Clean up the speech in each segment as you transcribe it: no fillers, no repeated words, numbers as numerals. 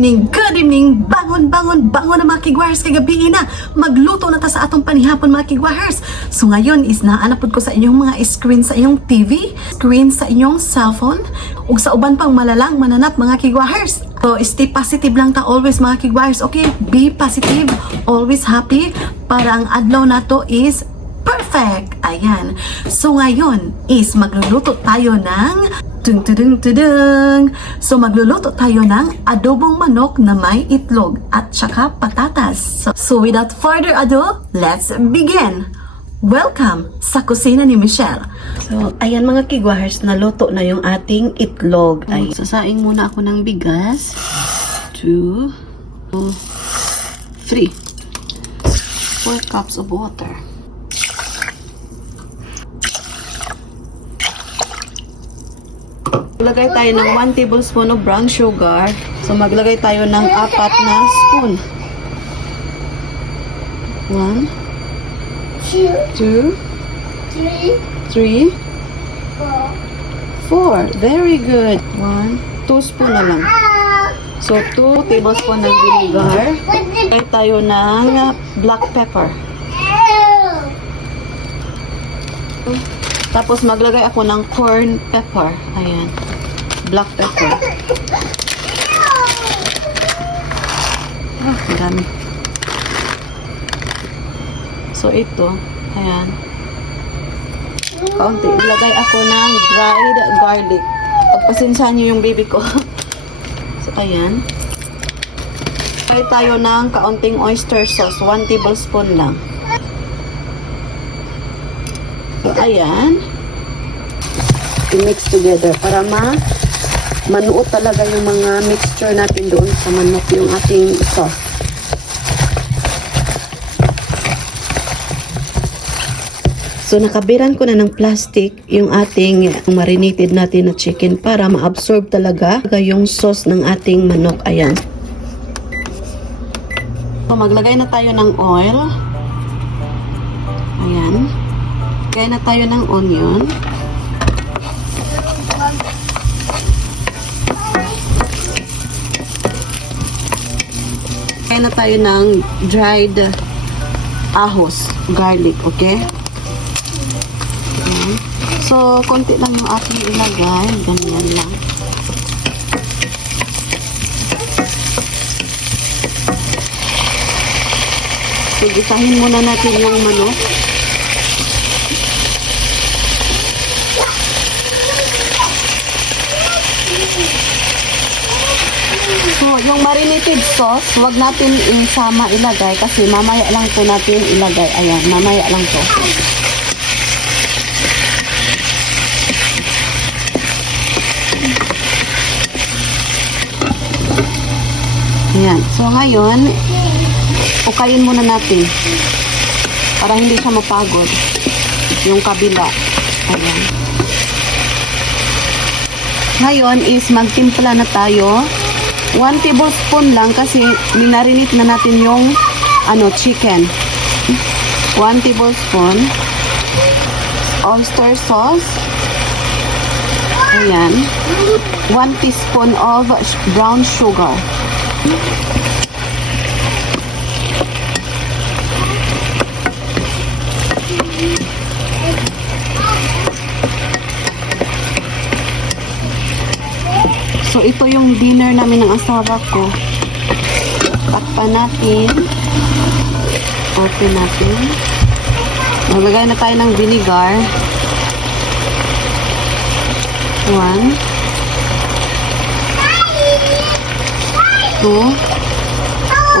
good evening, bangon na mga kigwahers, kagabi na, magluto na ta sa atong panihapon mga kigwahers. So ngayon is naanapod ko sa inyong mga screen sa inyong TV, screen sa inyong cellphone, ug sa uban pang malalang mananap mga kigwahers. So stay positive lang ta always mga kigwahers, okay? Be positive, always happy, para ang adlaw na to is perfect. Ayan. So ngayon is magluluto tayo ng tudung. So magluluto tayo ng adobong manok na may itlog at saka patatas. So without further ado, let's begin. Welcome sa kusina ni Michelle. So ayan mga kigwahers, naluto na yung ating itlog. Ay, sasaing muna ako ng bigas. 2, 3, 4 cups of water. Maglagay tayo ng 1 tablespoon of brown sugar. So maglagay tayo ng 4 na spoon. 1, 2, 3, 4. Very good. 2 spoon na lang. So 2 tablespoon ng vinegar. Maglagay tayo ng black pepper. Tapos maglagay ako ng corn pepper. Ayan. Black pepper. Ang dami. So ito, ayan. Kaunti. Ilagay ako ng dried garlic. Pagpasensyahan nyo yung baby ko. So ayan. Ilagay tayo ng kaunting oyster sauce. 1 tablespoon lang. So ayan. I-mix together para manuot talaga yung mga mixture natin doon sa manok, yung ating sauce. So nakabiran ko na ng plastic yung ating marinated natin na chicken para ma-absorb talaga yung sauce ng ating manok. Ayan. So maglagay na tayo ng oil. Ayan. Maglagay na tayo ng onion. Kaya na tayo ng dried ahos, garlic, okay? Ayan. So, konti lang yung ating ilagay. Ganyan lang. So, gisahin muna natin yung manok. So, yung marinated sauce, huwag natin isama ilagay kasi mamaya lang to natin ilagay. Ayan, mamaya lang to. Ayan. So, ngayon, ukayin muna natin para hindi siya mapagod. Yung kabila. Ayan. Ngayon is magtimpla na tayo. 1 tablespoon lang kasi minarinate na natin yung chicken. 1 tablespoon oyster sauce. Ayan. 1 teaspoon of brown sugar. So, ito yung dinner namin ng asawa ko. Takpan natin. Open natin. Maglagay na tayo ng vinegar. 1, 2.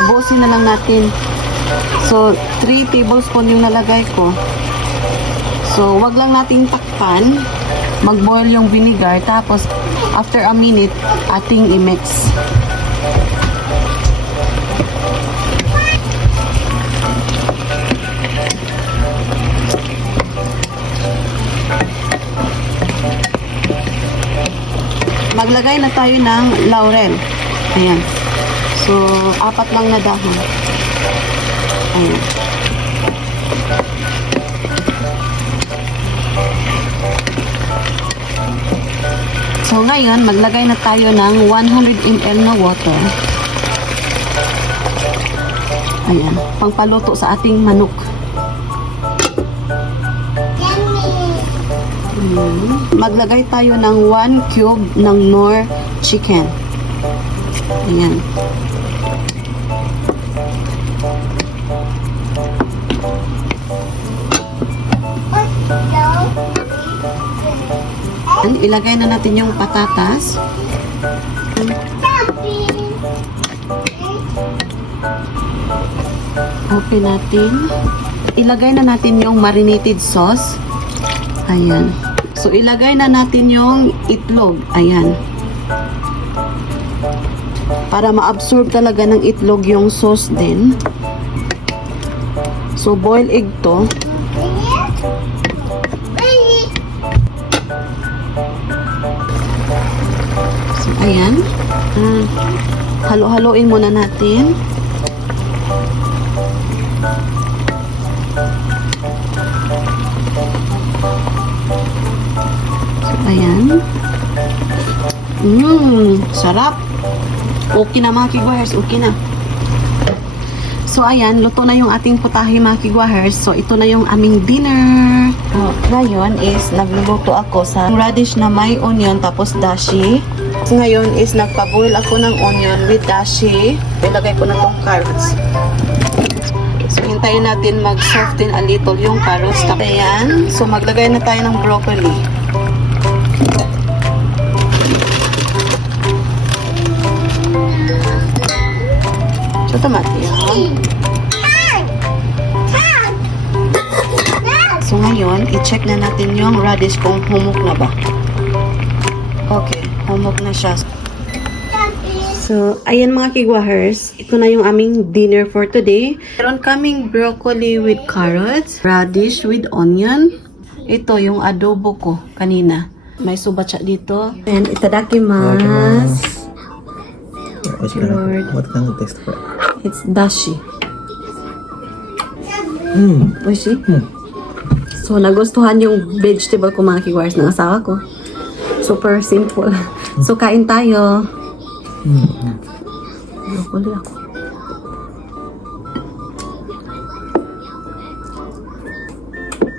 Ubusin na lang natin. So, 3 tablespoon yung nalagay ko. So, wag lang natin takpan. Mag-boil yung vinegar. Tapos, after a minute, ating i-mix. Maglagay na tayo ng laurel. Ayan. So, 4 lang na dahon. Ayan. So, ngayon, maglagay na tayo ng 100 ml na water. Ayan, pangpaluto sa ating manok. Maglagay tayo ng 1 cube ng Knorr chicken. Ayan. Ilagay na natin yung patatas. Open natin. Ilagay na natin yung marinated sauce. Ayan. So, ilagay na natin yung itlog. Ayan. Para ma-absorb talaga ng itlog yung sauce din. So, boiled egg to. So, ayan. Halo-haloin muna natin. Ayan. Sarap. Okay na mga kigwahers, okay na. So ayan, luto na yung ating putahe mga kigwahers. So ito na yung aming dinner. Ngayon is nagluluto ako sa radish na may onion tapos dashi. So ngayon is nagpa-boil ako ng onion with dashi. Ilagay ko na tong carrots. So hintayin natin mag-soften a little yung carrots. Ayan. So maglagay na tayo ng broccoli. So, tomate yan. So, ngayon, i-check na natin yung radish kung humok na ba. Okay, humok na siya. So, ayan mga kigwahers. Ito na yung aming dinner for today. Meron kaming broccoli with carrots, radish with onion. Ito yung adobo ko kanina. May subacha dito. And itadakimasu. Lord. What kind of taste for it? It's dashi. Oishi? So, nagustuhan yung vegetable ko mga kigwars ng asawa ko. Super simple. So, kain tayo. Broccoli ako.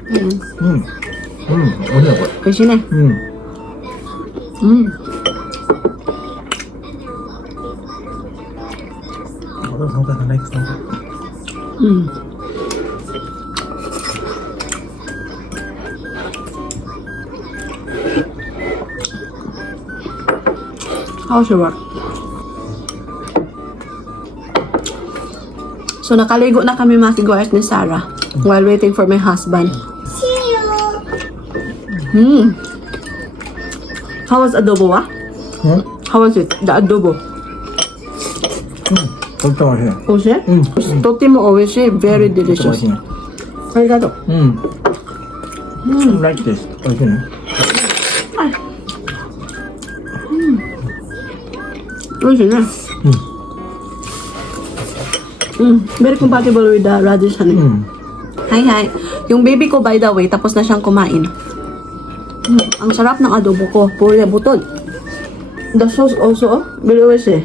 Ayan. Ano ako? Oishi na. How's your work? So, nakaligo na kami mga kigwars ni Sarah while waiting for my husband. How was adobo, wa? How was it? The adobo? とっても美味しい。美味しい？とっても美味しい。Very 美味 delicious. しい。ありがとう。Like this. 美味しいね。美味しいね。Very compatible with the radish, honey. Hi, hi. Yung baby ko, by the way, tapos na siyang kumain. Ang sarap ng adobo ko. Puro butod. The sauce also, very delicious.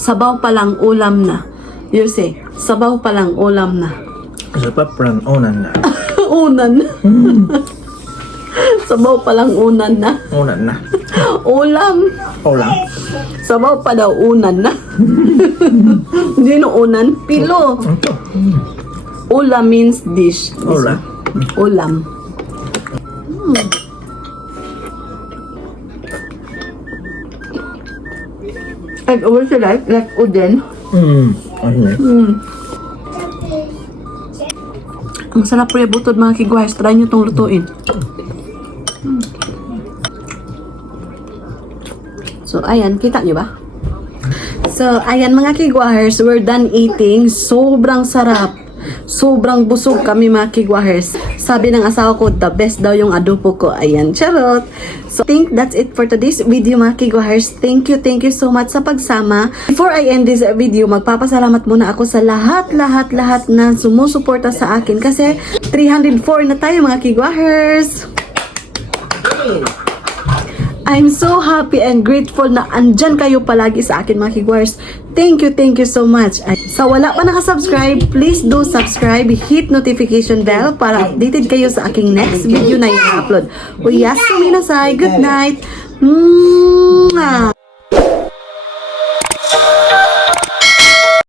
Sabaw pa lang ulam na. You say, sabaw pa lang ulam na. Sabaw pa lang unan na. Unan. Sabaw pa lang unan na. Unan na. Ulam. Ulam. Sabaw pa daw unan na. Hindi no unan. Pilo. Ulam means dish. Ulam. Ulam. Like, always like uden. Ang sarap po yung butod mga kigwais. Try nyo itong lutuin. So, ayan. Kita nyo ba? So, ayan mga kigwahers. We're done eating. Sobrang sarap. Sobrang busog kami mga kigwahers. Sabi ng asawa ko, the best daw yung adobo ko. Ayan, charot. So, I think that's it for today's video mga kigwahers. Thank you so much sa pagsama. Before I end this video, magpapasalamat muna ako sa lahat na sumusuporta sa akin. Kasi 304 na tayo mga kigwahers. I'm so happy and grateful na andyan kayo palagi sa akin mga Kigwars. Thank you so much. Sa wala pa nakasubscribe, please do subscribe, hit notification bell para updated kayo sa aking next video na i-upload. Uyasuminasai, good night. Mwah!